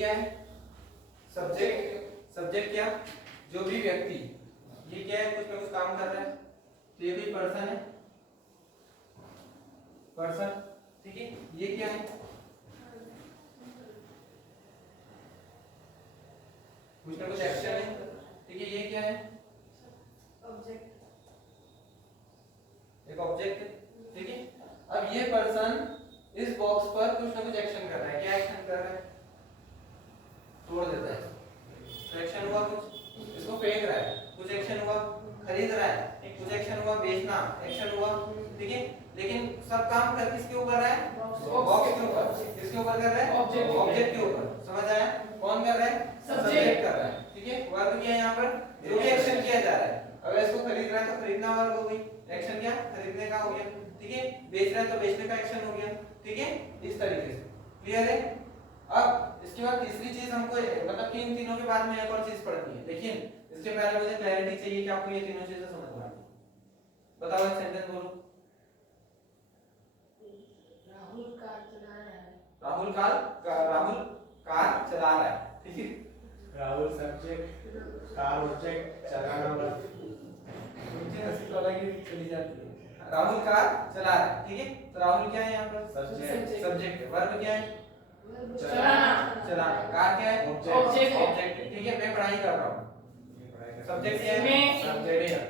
क्या है? Subject. Subject क्या? जो भी व्यक्ति, ये क्या है? कुछ ना कुछ काम कर रहा है, तो ये भी पर्सन है, पर्सन। ठीक है, ये क्या है? कुछ ना कुछ एक्शन है। ठीक है, ये क्या है? ऑब्जेक्ट। एक ऑब्जेक्ट है। ठीक है, अब ये पर्सन इस बॉक्स पर कुछ ना कुछ एक्शन कर रहा है। क्या एक्शन कर रहा है? तोड़ देता है। तो एक्शन हुआ कुछ, इसको फेंक रहा है, कुछ एक्शन हुआ, खरीद रहा है, कुछ एक्शन हुआ, बेचना एक्शन हुआ। ठीक है, लेकिन सब काम कर किसके ऊपर रहा है? बॉक्स के ऊपर। किसके ऊपर कर रहा है? ऑब्जेक्ट के ऊपर। समझ आया? कौन कर रहा है? सब्जेक्ट कर रहा है। ठीक है, वर्ब क्या है यहाँ पर? जो भी एक्शन किया जा रहा है। अगर इसको खरीद रहा है तो खरीदना वर्ब हो गई, एक्शन क्या? खरीदने का हो गया। ठीक है, बेच रहा है तो बेचने का एक्शन हो गया। ठीक है, इस तरीके से। क्लियर है? अब इसके बाद तीसरी चीज हमको, मतलब कि इन तीनों के बाद में एक और चीज पढ़नी है, लेकिन इसके पहले मुझे क्लैरिटी चाहिए कि आपको ये तीनों चीजें समझ में आ गई। बताओ, एक सेंटेंस बोलो। राहुल कार चला रहा है। राहुल कार चला रहा है। ठीक है, राहुल सब्जेक्ट, कार ऑब्जेक्ट, चलाना वर्ब। मुझे हंसी तो लगी चली जाती है। राहुल कार चला रहा है। ठीक है, तो राहुल क्या है यहाँ पर? सब्जेक्ट है। वर्ब क्या है? चलाना। कार क्या है? ऑब्जेक्ट है। ठीक है, मैं पढ़ाई कर रहा हूँ। सब्जेक्ट क्या है? सब्जेक्ट।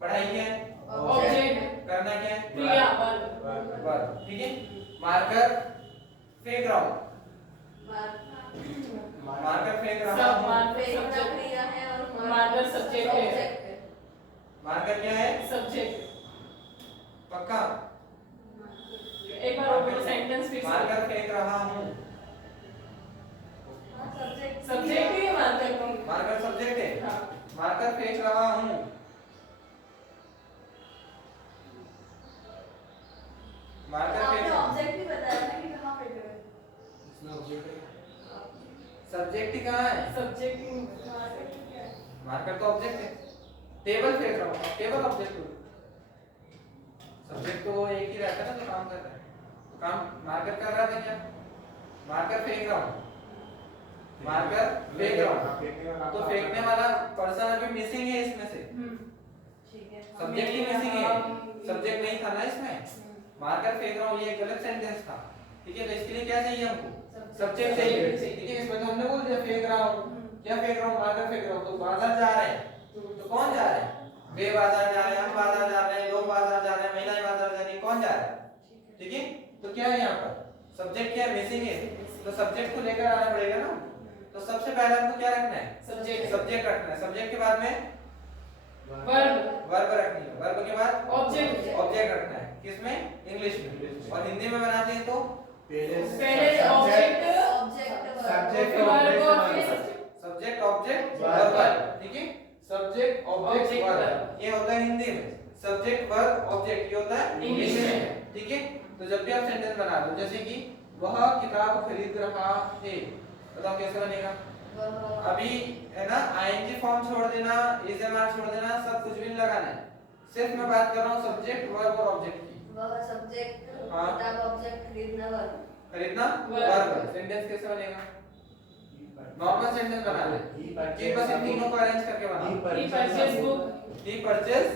पढ़ाई क्या है? ऑब्जेक्ट। करना क्या है? क्रिया वर्ब। ठीक है, मार्कर फेंक रहा हूँ। मार्कर फेंक रहा हूँ। क्रिया है और मार्कर सब्जेक्ट है। मार्कर क्या है? सब्जेक्ट। पक्का? एक बार और सेंटेंस फिर से। मार्कर फेंक रहा हूँ। सब्जेक्ट ही मार्कर को। मार्कर सब्जेक्ट है। हाँ। मार्कर फेंक रहा हूँ। मार्कर आपने फेंक। ऑब्जेक्ट ही बताया ना कि कहाँ पे है। इसमें ऑब्जेक्ट है। सब्जेक्ट ही कहाँ है? सब्जेक्ट ही मार्कर क्या है? मार्कर तो ऑब्जेक्ट है। टेबल फेंक रहा हूँ, टेबल ऑब्जेक्ट हो। सब्जेक्ट तो एक ही रहता है ना, जो काम कर रहा है। तो काम मार्कर कर रहा था क्या? मार्कर फेंक रहा हूँ। मार्कर फेंक रहा हूँ, तो फेंकने वाला पर्सन अभी मिसिंग है इसमें से। ठीक है। सब्जेक्ट ही मिसिंग है, सब्जेक्ट नहीं था ना इसमें। मार्कर फेंक रहा हूँ, ये गलत सेंटेंस था। ठीक है, तो इसके लिए क्या चाहिए हमको? सब्जेक्ट चाहिए। ठीक है, इसमें तो हमने बोल दिया फेंक रहा हूँ। क्या फेंक रहा हूँ? मार्कर फेंक रहा हूँ। तो बाजार जा रहे हैं, तो कौन जा रहा है? वे बाजार जा रहे हैं, हम बाजार जा रहे हैं, लोग बाजार जा रहे हैं, महिलाएं बाजार जा रही हैं। कौन जा रहा है? ठीक है, तो क्या है यहाँ पर? सब्जेक्ट क्या है? मिसिंग है। तो सब्जेक्ट को लेकर आना पड़ेगा ना। तो सबसे पहले हमको क्या रखना है? सब्जेक्ट रखना है। सब्जेक्ट के बाद में वर्ब रखनी है। वर्ब के बाद ऑब्जेक्ट रखना है। किसमें? इंग्लिश में। और हिंदी में बनाते हैं तो पहले ऑब्जेक्ट सब्जेक्ट ऑब्जेक्ट वर्ब। ठीक है, सब्जेक्ट ऑब्जेक्ट वर्ब ये होता है हिंदी में। सब्जेक्ट वर्ब ऑब्जेक्ट ये होता है इंग्लिश में। ठीक है, तो जब भी आप सेंटेंस बना दो, जैसे कि वह किताब खरीद रहा है, बताओ कैसे बनेगा? अभी है ना, आईएनजी फॉर्म छोड़ देना, एसएमआर छोड़ देना, सब कुछ भी नहीं लगाना है। सिर्फ मैं बात कर रहा हूँ सब्जेक्ट वर्ब और ऑब्जेक्ट की। वह सब्जेक्ट, हाँ। किताब ऑब्जेक्ट, खरीदना वर्ब। खरीदना वर्ब। सेंटेंस कैसे बनेगा? नॉर्मल सेंटेंस बना ले कि बस इन तीनों को अरेंज करके बना। He purchased book. He purchased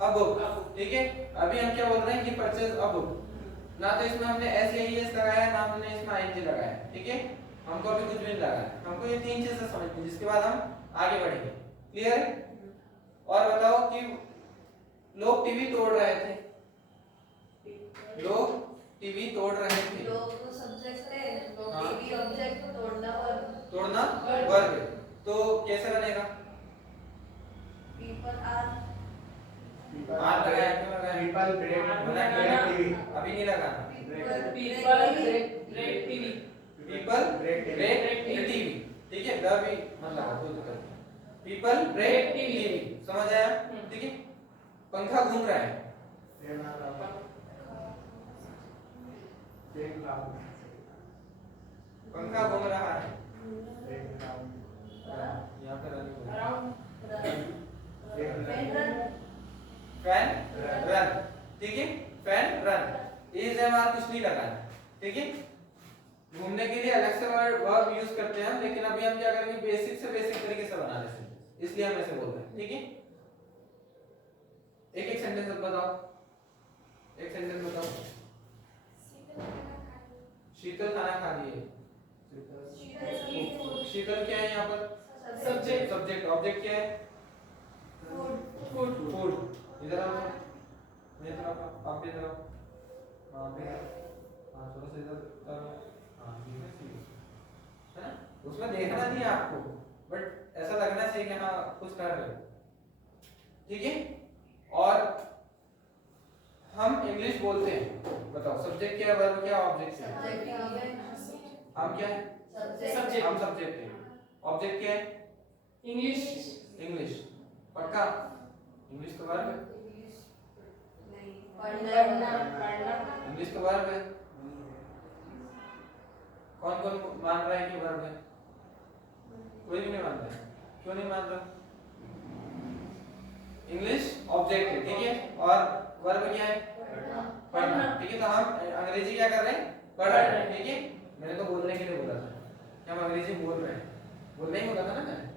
a book. ठीक है, अभी हम क्या बोल रहे हैं? He purchased a book। ना तो इसमें हमने एस या ईएस लगाया, ना हमने इसमें आईएनजी लगाया। ठीक है, हमको अभी कुछ भी नहीं लगाना है। हमको ये तीन चीजें समझनी है, जिसके बाद हम आगे बढ़ेंगे। क्लियर है? और बताओ कि लोग टीवी तोड़ रहे थे। लोग टीवी तोड़ रहे थे। लोग तो सब्जेक्ट है, हाँ। टीवी ऑब्जेक्ट को तोड़ना वर्ब। तोड़ना वर्ब। तो कैसे बनेगा? पीपल आर लगाया, क्यों लगाया? People break TV. अभी नहीं लगाना। People break TV. ठीक है, द भी मत लगा, कोई दिक्कत नहीं। पीपल ब्रेक टीवी, समझ आया? ठीक है, पंखा घूम रहा है। पंखा घूम रहा है। यहाँ पर फैन रन। ठीक है, फैन रन। एसएमआर कुछ नहीं लगाना। ठीक है, घूमने के लिए अलग से वर्ब यूज करते हैं, लेकिन अभी हम क्या करेंगे, बेसिक से बेसिक तरीके से बना लेते हैं, इसलिए हम ऐसे बोल रहे हैं। ठीक है, एक एक सेंटेंस बताओ, एक सेंटेंस बताओ। शीतल खाना खा ली है। शीतल क्या है यहाँ पर? सब्जेक्ट। सब्जेक्ट। ऑब्जेक्ट क्या है? फूड। फूड। इधर आओ, इधर आओ, आप भी इधर आओ, हाँ पे, हाँ थोड़ा सा इधर करो, हाँ ये है ना, उसमें देखना नहीं है आपको, बट ऐसा लगना चाहिए कि हाँ कुछ कर रहे हो। ठीक है, और हम इंग्लिश बोलते हैं, बताओ सब्जेक्ट क्या है, वर्ब क्या है, ऑब्जेक्ट क्या है? हम क्या है? सब्जेक्ट। हम सब्जेक्ट है। ऑब्जेक्ट क्या है? इंग्लिश। इंग्लिश। पक्का? इंग्लिश तो वर्ब है। पढ़ना। इंग्लिश तो वर्ब है। कौन कौन मान रहा है कि वर्ब है? कोई भी नहीं मान रहा है। क्यों नहीं मान रहा? इंग्लिश ऑब्जेक्ट है, ठीक है, और वर्ब क्या है? पढ़ना। ठीक है, तो हम अंग्रेजी क्या कर रहे हैं? पढ़ रहे हैं। ठीक है, मैंने तो बोलने के लिए बोला था कि हम अंग्रेजी बोल रहे हैं, बोलना ही बोला था ना मैंने,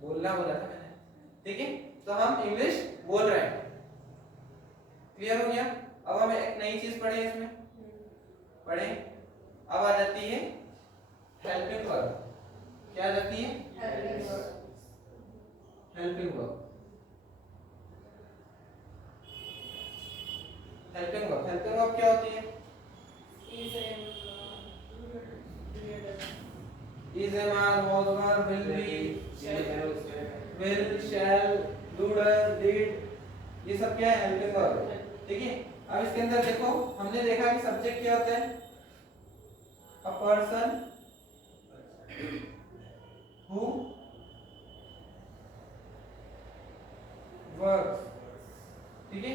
बोलना बोला था मैंने। ठीक है, तो हम इंग्लिश बोल रहे हैं। क्लियर हो गया? अब हम एक नई चीज पढ़े इसमें, पढ़े। अब आ जाती है हेल्पिंग वर्ब। क्या आ जाती है? Helping verb. Helping verb, helping verb क्या होती है? is, am, are, was, were, will be, will, shall, doodle, did, ये सब क्या है? Helping verb. ठीक है, अब इसके अंदर देखो, हमने देखा कि सब्जेक्ट क्या होता है? A person who works. ठीक है,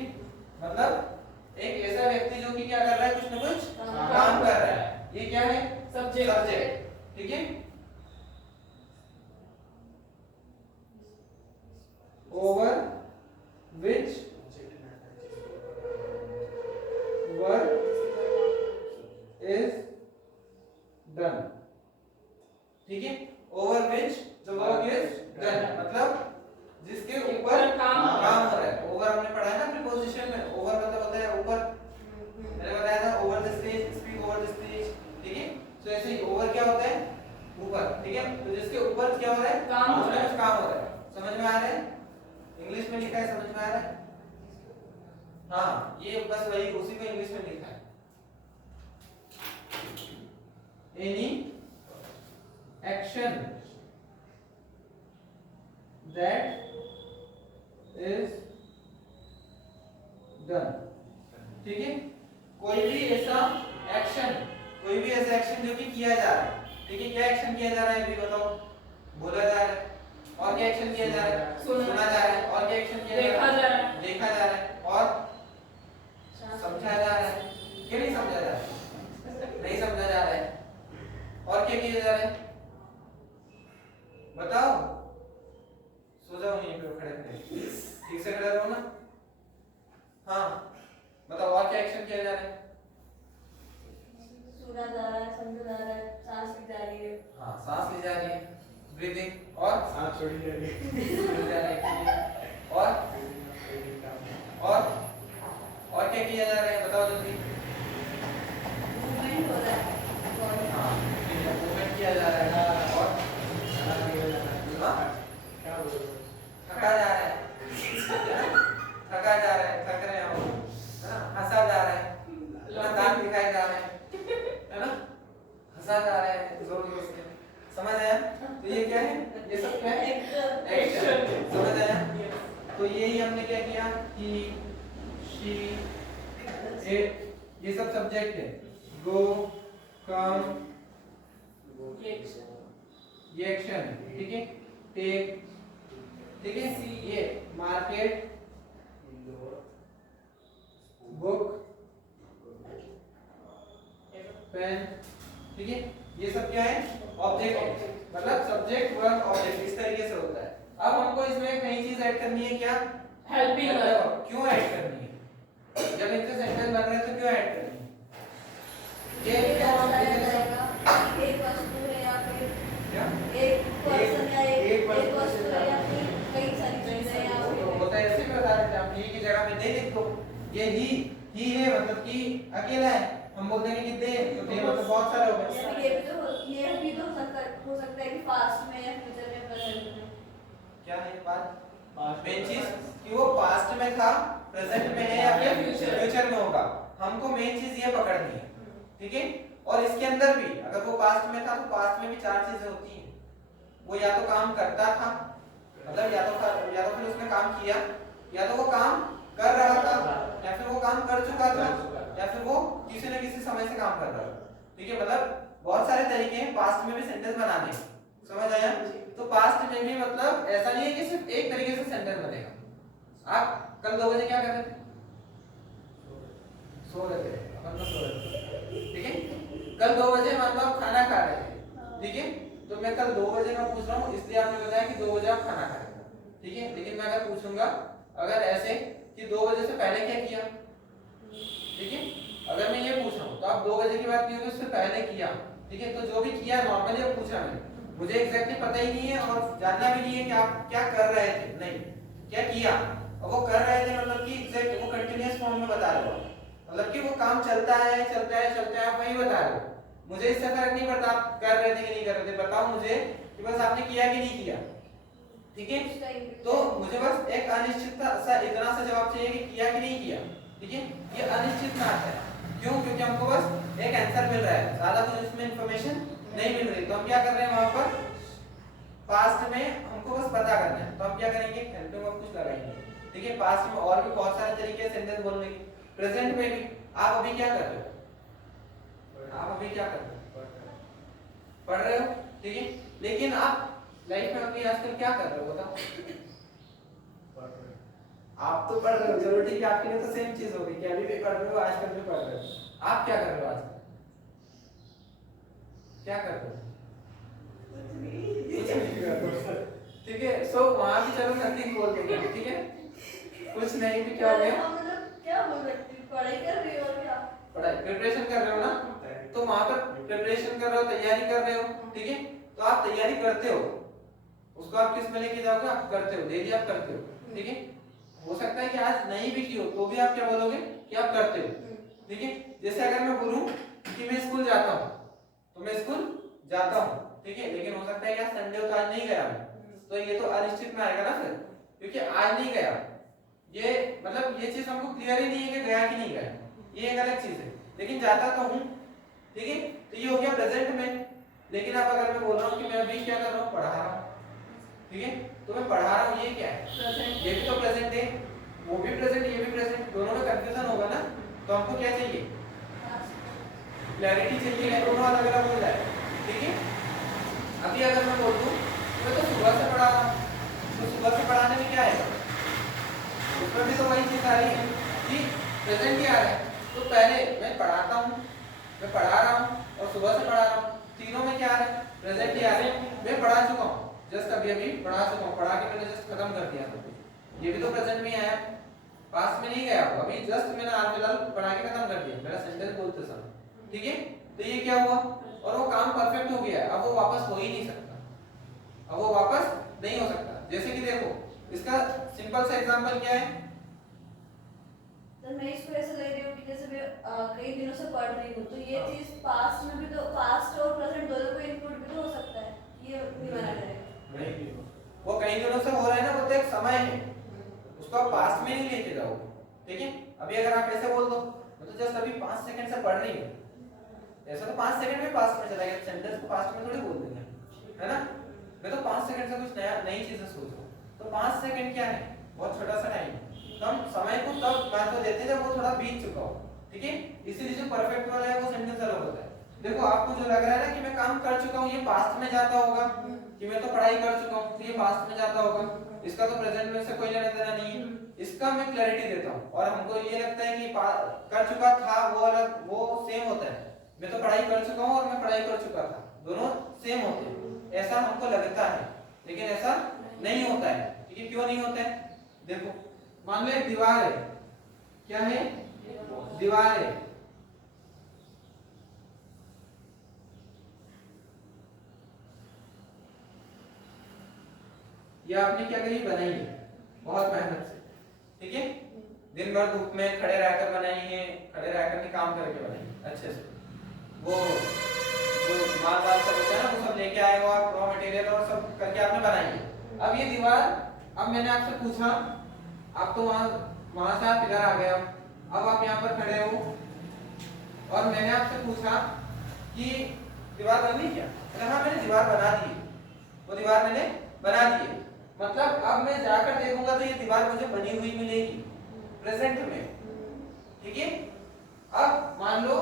मतलब एक ऐसा व्यक्ति जो कि क्या कर रहा है, कुछ ना कुछ काम कर रहा है, ये क्या है? सब्जेक्ट। ठीक है, over which work is done. ठीक है, over which the work is done, मतलब जिसके ऊपर काम हो रहा है। ओवर हमने पढ़ा है ना प्रीपोजिशन में, ओवर मतलब होता है ऊपर, मैंने बताया था over the stage, speak over the stage. ठीक है, तो ऐसे ही ओवर क्या होता है? ऊपर। ठीक है, तो जिसके ऊपर क्या हो रहा है? काम हो रहा है। कुछ काम हो रहा है। समझ में आ रहा है? इंग्लिश में लिखा है, समझ में आ रहा है? हाँ, ये बस वही, उसी को इंग्लिश में लिखा है। Any action that is done। ठीक है, कोई भी ऐसा एक्शन, कोई भी ऐसा एक्शन जो कि किया जा रहा है। ठीक है, क्या एक्शन किया जा रहा है अभी बताओ? बोला जा रहा है। और क्या एक्शन किया जा रहा है? सुना जा रहा है। और क्या एक्शन किया जा रहा है? देखा जा रहा है। और समझा जा रहा है। क्या नहीं समझा जा रहा है? नहीं समझा जा रहा है। और क्या किया जा रहा है? बताओ, सो जाओ यहीं पे खड़े खड़े, ठीक से खड़े रहो ना। हाँ बताओ, और क्या एक्शन किया जा रहा है? सुना जा रहा है, समझा जा रहा है, सांस ली जा रही है। हाँ, सांस ली जा रही है, ब्रीदिंग, और सांस छोड़ी जा रही है, छोड़ी जा रही है, और क्या किया जा रहा है? बताओ जल्दी। मूवमेंट हो रहा है। हाँ, मूवमेंट किया जा रहा है। और क्या बोल रहे हो? थका जा रहा है, थका जा रहा है, थक रहे हो, हंसा जा रहा है, दांत दिखाए जा रहे हैं, है ना, हंसा जा रहा है जोर जोर से। समझ आया? तो ये क्या है? ये सब क्या है? एक्शन। समझ आया? तो यही हमने क्या किया कि शी, इट, ये सब सब्जेक्ट है। गो, कम, ये एक्शन है। ठीक है, टेक, ठीक है, ये मार्केट, बुक, पेन। ठीक है, ये सब क्या है? ऑब्जेक्ट है, मतलब सब्जेक्ट वर्ब ऑब्जेक्ट, इस तरीके से होता है। अब हमको इसमें एक नई चीज ऐड करनी है, क्या? Helping verb. क्यों ऐड करनी है? जब इनसे सेंटेंस बन रहे हैं तो क्यों ऐड करनी है? ये क्या ही की जगह पे दे लिख दो। ये ही है मतलब कि अकेला है, हम बोल देंगे कि दे, तो दे मतलब बहुत सारे हो गए। ये भी तो हो सकता है कि पास्ट में या फ्यूचर में प्रेजेंट में। क्या है बात मेन चीज कि वो पास्ट में था, प्रेजेंट में है या फिर फ्यूचर में होगा, हमको मेन चीज ये पकड़नी है, ठीक है। और इसके अंदर भी अगर वो पास्ट में था तो पास्ट में भी चार चीजें होती हैं, वो या तो काम करता था, मतलब या तो फिर उसने काम किया, या तो वो काम कर रहा था, या फिर वो काम कर चुका था, या फिर वो किसी न किसी समय से काम कर रहा था, ठीक है। मतलब बहुत सारे तरीके हैं पास्ट में भी सेंटेंस बनाने, समझ आया। तो पास्ट में भी मतलब ऐसा नहीं है कि सिर्फ एक तरीके से सेंटेंस बनेगा। आप कल 2 बजे क्या कर रहे थे? सो रहे थे, अपन तो सो रहे थे, ठीक है। कल 2 बजे मान लो आप खाना खा रहे थे, ठीक है। तो मैं कल 2 बजे का पूछ रहा हूँ इसलिए आपने बताया कि 2 बजे आप खाना खा रहे थे, ठीक है। लेकिन मैं अगर पूछूंगा अगर ऐसे कि 2 बजे से पहले क्या किया, ठीक है। अगर मैं ये पूछ रहा हूँ तो आप 2 बजे की बात नहीं होगी, उससे पहले किया, ठीक है। तो जो भी किया नॉर्मली अब पूछा मैंने, मुझे एग्जैक्टली पता ही नहीं है और जानना भी नहीं है कि आप क्या कर रहे थे, नहीं क्या किया। और वो कर रहे थे मतलब कि एग्जैक्ट वो कंटीन्यूअस फॉर्म में बता रहे हो, मतलब कि वो काम चलता है आप वही बता रहे हो। मुझे इससे फर्क नहीं पड़ता आप कर रहे थे कि नहीं कर रहे थे, बताओ मुझे कि बस आपने किया कि नहीं किया, ठीक है। तो मुझे बस एक अनिश्चितता सा इतना सा जवाब चाहिए कि किया कि नहीं किया, ठीक है। ये अनिश्चित ना आता है, क्यों? क्योंकि हमको बस एक आंसर मिल रहा है, ज्यादा कुछ इसमें इंफॉर्मेशन नहीं मिल रही। तो हम क्या कर रहे हैं वहां पर पास्ट में हमको बस पता करना है, तो हम क्या करेंगे हेल्पिंग वर्ब कुछ लगाएंगे, ठीक है। पास्ट में और भी बहुत सारे तरीके से सेंटेंस बोलने के, प्रेजेंट में भी आप अभी क्या कर रहे हो, आप अभी क्या कर रहे हो, पढ़ रहे हो, ठीक है। लेकिन आप लाइफ में अभी आजकल क्या कर रहे हो बताओ? आप तो पढ़ रहे हो, चलो ठीक है, आपके लिए तो सेम चीज होगी कि अभी भी पढ़ रहे हो, आजकल भी पढ़ रहे हो। आप क्या कर रहे हो आजकल, क्या कर रहे हो? ठीक है। सो वहां भी चलो नथिंग बोल देंगे, ठीक है। कुछ नहीं भी क्या हो गया, मतलब क्या बोल सकती हूँ, पढ़ाई कर रही हो क्या? पढ़ाई प्रिपरेशन कर रहे हो ना, तो वहां पर प्रिपरेशन कर रहे हो, तैयारी कर रहे हो, ठीक है। तो आप तैयारी करते हो, उसको आप किस में लेके जाओगे, आप करते हो, डेली आप करते हो, ठीक है। हो सकता है कि आज नहीं भी की हो तो भी आप क्या बोलोगे कि आप करते हो, ठीक है। जैसे अगर मैं बोलूं कि मैं स्कूल जाता हूं तो मैं स्कूल जाता हूं, ठीक है। लेकिन हो सकता है कि आज संडे हो तो आज नहीं गया मैं, तो ये तो अनिश्चित में आएगा ना फिर, क्योंकि आज नहीं गया। ये मतलब ये चीज हमको क्लियर ही नहीं है कि गया कि नहीं गया, ये एक अलग चीज है। लेकिन जाता तो हूं, ठीक है। तो ये हो गया प्रेजेंट में। लेकिन अब अगर मैं बोल रहा हूँ कि मैं अभी क्या कर रहा हूँ, पढ़ा रहा हूँ, ठीक है। तो मैं पढ़ा रहा हूँ, ये क्या है, ये भी तो प्रेजेंट है, वो भी प्रेजेंट ये भी प्रेजेंट, दोनों में कंफ्यूजन होगा ना। तो हमको क्या चाहिए, क्लैरिटी चाहिए, दोनों अलग अलग हो जाए, ठीक है। अभी अगर मैं बोल दूं मैं तो सुबह से पढ़ा रहा हूँ, तो सुबह से पढ़ाने में क्या है, उसमें भी तो वही चीज आ रही है कि प्रेजेंट ही आ रहा है। तो पहले मैं पढ़ाता हूँ, मैं पढ़ा रहा हूँ और सुबह से पढ़ा रहा हूँ, तीनों में क्या आ रहा है, प्रेजेंट ही आ रहा है। मैं पढ़ा चुका हूँ, जस्ट अभी पढ़ा चुका हूँ, पढ़ा के मैंने जस्ट खत्म कर दिया सब कुछ, ये भी तो प्रेजेंट में आया, पास में नहीं गया, अभी जस्ट मैंने आज फिलहाल पढ़ा के खत्म कर दिया मेरा सेंटेंस बोलते समय, ठीक है। तो ये क्या हुआ, और वो काम परफेक्ट हो गया है, अब वो वापस हो ही नहीं सकता, अब वो वापस नहीं हो सकता। जैसे कि देखो इसका सिंपल सा एग्जांपल क्या है, तो मैं इसको ऐसे ले रही हूँ कि जैसे मैं कई दिनों से पढ़ रही हूँ, तो ये चीज पास्ट में भी तो, पास्ट और प्रेजेंट दोनों को इंक्लूड भी तो हो सकता है, ये भी माना जाएगा। नहीं वो कई दिनों से हो रहा है ना, वो तो एक समय है, उसको आप पास्ट में नहीं लेके जाओ, ठीक है। अभी अगर आप ऐसे बोल दो मैं तो जस्ट अभी 5 सेकंड से पढ़ रही हूँ, ऐसा तो 5 सेकंड में पास्ट में चला गया, सेंटेंस को पास्ट में थोड़ी बोल देंगे, है ना। मैं तो 5 सेकंड से कुछ नई चीजें सोच रहा हूँ, तो 5 सेकंड क्या है, बहुत छोटा सा टाइम, तो हम समय को तब महत्व देते हैं जब वो थोड़ा बीत चुका हो, ठीक है। इसीलिए जो परफेक्ट वाला है वो सेंटेंस अलग होता है। देखो आपको जो लग रहा है ना कि मैं काम कर चुका हूँ, ये पास्ट में जाता होगा, कि मैं तो पढ़ाई कर चुका हूँ, तो ये पास्ट में जाता होगा, इसका तो प्रेजेंट में से कोई लेना देना नहीं है। इसका मैं क्लैरिटी देता हूँ और हमको ये लगता है कि कर चुका था वो अलग, वो सेम होता है, मैं तो पढ़ाई कर चुका हूँ और मैं पढ़ाई कर चुका था, दोनों सेम होते हैं, ऐसा हमको लगता है, लेकिन ऐसा नहीं होता है, ठीक है। क्यों नहीं होता है, देखो मान लो एक दीवार है, क्या है, दीवार है, ये आपने क्या करी, बनाई है बहुत मेहनत से, ठीक है। दिन भर धूप में खड़े रहकर बनाई है, खड़े रहकर नहीं काम करके बनाई अच्छे से। वो जो माल वाल सब होता है ना वो सब लेके आए हो आप, रॉ मटेरियल और सब करके आपने बनाई है। अब ये दीवार, अब मैंने आपसे पूछा, आप तो वहां से आप इधर आ गए, अब आप यहाँ पर खड़े हो और मैंने आपसे पूछा कि दीवार बननी क्या? हाँ मैंने दीवार बना दी, वो दीवार मैंने बना दी है। मतलब अब मैं जाकर देखूंगा तो ये दीवार मुझे बनी हुई मिलेगी प्रेजेंट में, ठीक है। अब मान लो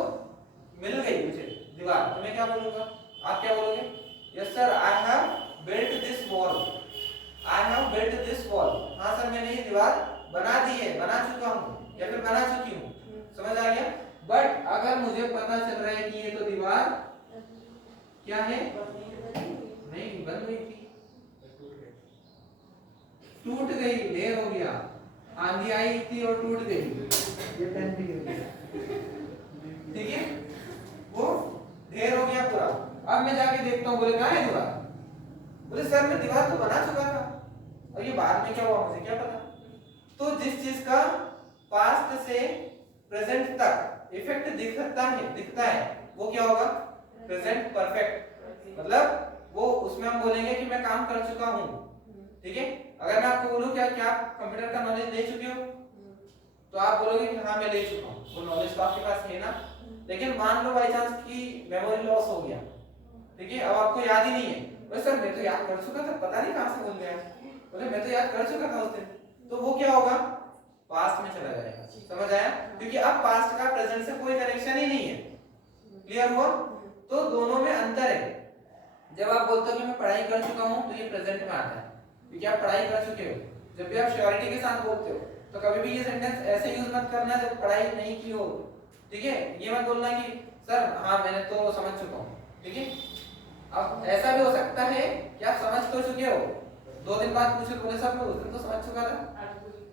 मिल गई मुझे दीवार, तो मैं क्या बोलूंगा? आप क्या बोलोगे? Yes sir I have built this wall, I have built this wall. हाँ सर मैंने ये दीवार बना दी है, बना चुका हूँ या फिर बना चुकी हूँ, समझ आ गया। बट अगर मुझे पता चल रहा है कि ये तो दीवार क्या है, नहीं बन गई थी, टूट गई, ढेर हो गया, आंधी आई थी और टूट गई, ये टेंट ठीक है, वो ढेर हो गया पूरा। अब मैं जाके देखता हूँ, बोले कहाँ है दीवार? बोले सर मैं दीवार तो बना चुका था, और ये बाद में क्या हुआ मुझे क्या पता। तो जिस चीज का पास्ट से प्रेजेंट तक इफेक्ट दिखता है वो क्या होगा? Present perfect. मतलब वो उसमें हम बोलेंगे कि मैं काम कर चुका हूँ, ठीक है। अगर मैं आपको बोलूं क्या आप कंप्यूटर का नॉलेज ले चुके हो, तो आप बोलोगे कि हाँ मैं ले चुका हूँ, वो नॉलेज तो आपके पास है ना। लेकिन मान लो बाई चांस की मेमोरी लॉस हो गया, ठीक है, अब आपको याद ही नहीं है। बोले सर मैं तो याद कर चुका था, पता नहीं कहां से भूल गया। बोले मैं तो याद कर चुका था उस दिन, तो वो क्या होगा? पास्ट में चला जाएगा, समझ आया? क्योंकि अब पास्ट का प्रेजेंट से कोई कनेक्शन ही नहीं है। क्लियर हुआ? तो दोनों में अंतर है। जब आप बोलते हो कि मैं पढ़ाई कर चुका हूं तो ये प्रेजेंट में आता है, क्योंकि आप पढ़ाई कर चुके हो। जब भी आप श्योरिटी के साथ बोलते हो तो कभी भी ये सेंटेंस ऐसे यूज मत करना जब पढ़ाई नहीं की हो, ठीक है। ये मत बोलना कि सर हाँ मैंने तो समझ चुका हूँ, ठीक है। अब ऐसा भी हो सकता है कि आप समझ तो चुके हो, 2 दिन बाद पूछो, बोले सर मैं उस दिन तो समझ चुका था,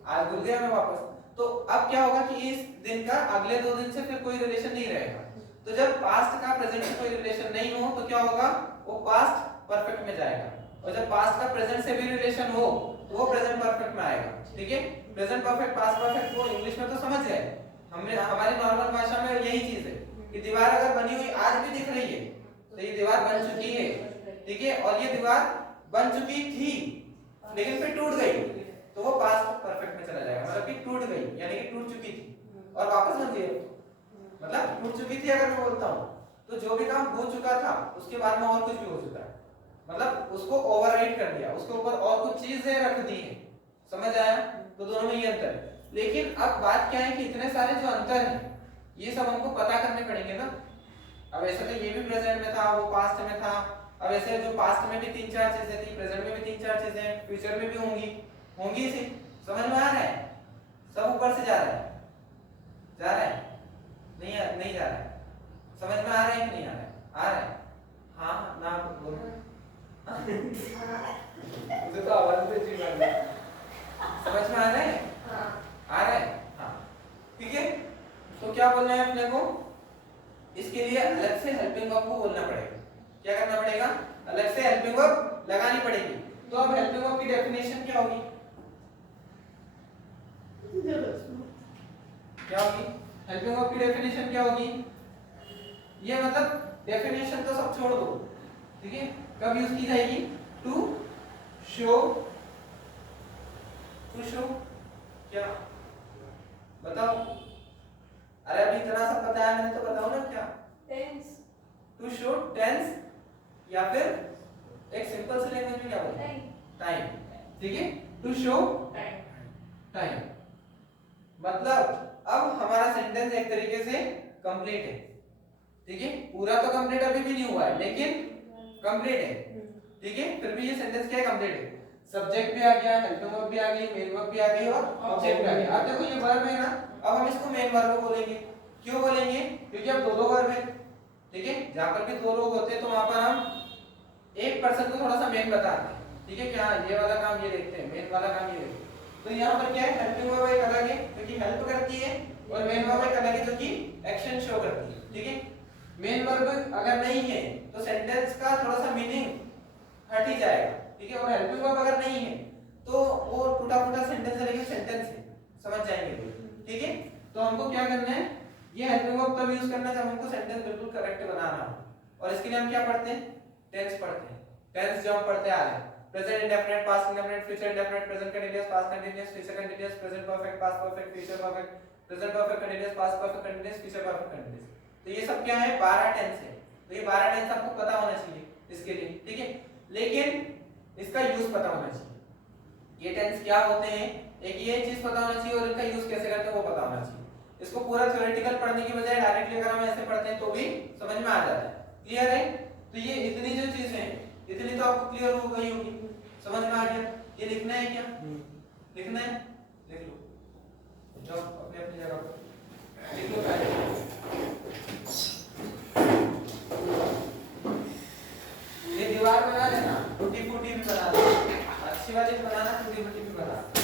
आज भूल गया मैं वापस। तो अब क्या होगा कि इस दिन का अगले 2 दिन से फिर कोई रिलेशन नहीं रहेगा। तो जब पास्ट का प्रेजेंट से कोई रिलेशन नहीं हो तो क्या होगा? वो पास्ट परफेक्ट में जाएगा, और जब पास्ट का प्रेजेंट से भी रिलेशन हो तो वो प्रेजेंट परफेक्ट में आएगा, ठीक है। प्रेजेंट परफेक्ट पास्ट परफेक्ट वो इंग्लिश में तो समझ गए, हमने हमारी नॉर्मल भाषा में यही चीज है कि दीवार अगर बनी हुई आज भी दिख रही है तो ये दीवार बन चुकी है, ठीक है। और ये दीवार बन चुकी थी लेकिन फिर टूट गई, तो वो पास्ट परफेक्ट में चला जाएगा, मतलब कि टूट गई यानी कि टूट चुकी थी और वापस बन गई, मतलब टूट चुकी थी। अगर मैं बोलता हूँ तो जो भी काम हो चुका था उसके बाद में और कुछ भी हो चुका है, मतलब उसको ओवरराइड कर दिया, उसके ऊपर और कुछ चीजें रख दी है, समझ आया? तो दोनों में ये अंतर है। लेकिन अब बात क्या है कि इतने सारे जो अंतर है ये सब हमको पता करने पड़ेंगे ना। अब ऐसे तो ये भी प्रेजेंट में था, वो पास्ट में था। अब ऐसे जो पास्ट में भी 3-4 चीजें थी, प्रेजेंट में भी 3-4 चीजें, फ्यूचर में भी होंगी सी। समझ में आ रहा है? सब ऊपर से जा रहा है, नहीं जा रहा है। समझ में आ रहा है कि नहीं आ रहा है? आ रहा है? हाँ ना बोलो। मुझे तो आवाज पे जी लग रहा है। समझ में आ रहा है? आ रहा है? हाँ ठीक है। तो क्या बोलना है अपने को? इसके लिए अलग से हेल्पिंग वर्ब को बोलना पड़ेगा। क्या करना पड़ेगा? अलग से हेल्पिंग वर्ब लगानी पड़ेगी। तो अब हेल्पिंग वर्ब की डेफिनेशन क्या होगी? क्या होगी? हेल्पिंग वर्ब की डेफिनेशन क्या होगी? ये मतलब डेफिनेशन तो सब छोड़ दो, ठीक है। कब यूज की जाएगी? टू शो क्या बताओ? अरे अभी इतना सब बताया मैंने, तो बताओ ना क्या? टेंस। टू शो टेंस, या फिर एक सिंपल से लैंग्वेज में क्या बोलते हैं? टाइम, ठीक है। टू शो टाइम मतलब अब हमारा सेंटेंस एक तरीके से कंप्लीट है, ठीक है। पूरा तो कंप्लीट अभी भी नहीं हुआ है लेकिन कंप्लीट है, ठीक है। फिर भी ये सेंटेंस क्या है? कंप्लीट है। सब्जेक्ट भी आ गया, हेल्पिंग वर्ब भी आ गई, मेन वर्ब भी आ गई और ऑब्जेक्ट भी आ गया। अब देखो ये वर्ब है ना, अब हम इसको मेन वर्ब बोलेंगे। क्यों बोलेंगे? क्योंकि अब दो वर्ब है, ठीक है। जहां पर भी 2 लोग होते हैं तो वहां पर हम एक पर्सन को थोड़ा सा मेन बताते हैं, ठीक है। क्या ये वाला काम ये देखते हैं, मेन वाला काम ये देखते हैं। तो यहाँ पर क्या है? हेल्पिंग वर्ब एक अलग है क्योंकि हेल्प करती है, और मेन वर्ब एक अलग है जो कि एक्शन शो करती है, ठीक है। मेन वर्ब अगर नहीं है तो सेंटेंस का थोड़ा सा मीनिंग हट ही जाएगा, ठीक है। और हेल्पिंग वर्ब अगर नहीं है तो वो टूटा फूटा सेंटेंस है लेकिन सेंटेंस है, समझ जाएंगे। ठीक है। तो हमको क्या करना है, ये हेल्पिंग वर्ब तब यूज करना है जब हमको सेंटेंस बिल्कुल करेक्ट बनाना हो, और इसके लिए हम क्या पढ़ते हैं, टेंस पढ़ते हैं। टेंस जब हम पढ़ते आ रहे हैं, present indefinite, past indefinite, future indefinite, present continuous, past continuous, future continuous, present perfect, past perfect, future perfect, present perfect continuous, past perfect continuous, future perfect continuous. तो ये सब क्या है, 12 टेंस है। तो ये 12 टेंस आपको पता होना चाहिए इसके लिए, ठीक है। लेकिन इसका यूज पता होना चाहिए। ये टेंस क्या होते हैं, एक ये चीज पता होना चाहिए, और इनका यूज कैसे करते हैं वो पता होना चाहिए। इसको पूरा थ्योरेटिकल पढ़ने की बजाय डायरेक्टली अगर हम ऐसे पढ़ते हैं तो भी समझ में आ जाता है। क्लियर है। तो ये इतनी जो चीजें हैं, इतनी तो आपको क्लियर हो गई होगी, समझ में आ गया। ये लिखना है क्या, लिखना है, लिख लो, जाओ अपनी अपनी जगह पर लिख लो पहले। ये दीवार बना लेना, टूटी फूटी भी बना लेना, अच्छी वाली बनाना, टूटी फूटी भी बनाना।